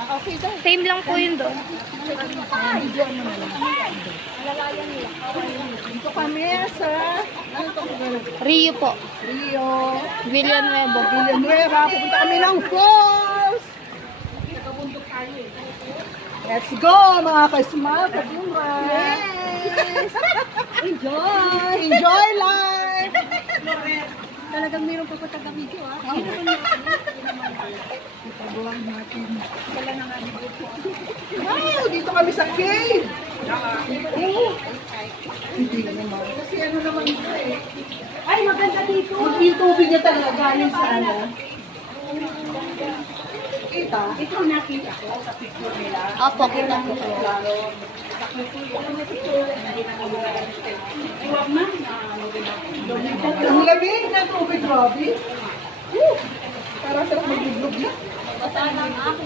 Okay daw. Same lang po yun doon. Video mo na lang. Dito kami sa Rio po. Rio. Villanueva. Villanueva. Pupunta kami ng falls. Let's go mga ka-smart. Yes! Enjoy! Enjoy life! Talagang mayroon pa pataga-video ah. Ipagawa natin. Wow! Dito kami sa cave! Oh. Hindi na naman. Kasi ano naman ito eh. Ay, maganda dito. Yung tubig niya talaga galing sa ano. Kita? Ito nakita ko sa picture nila. Opo, kita po. Klaro. Iwag na. Ang lamig ng tubig, Robby. Para sa mag-vlog na. Basta lang ako.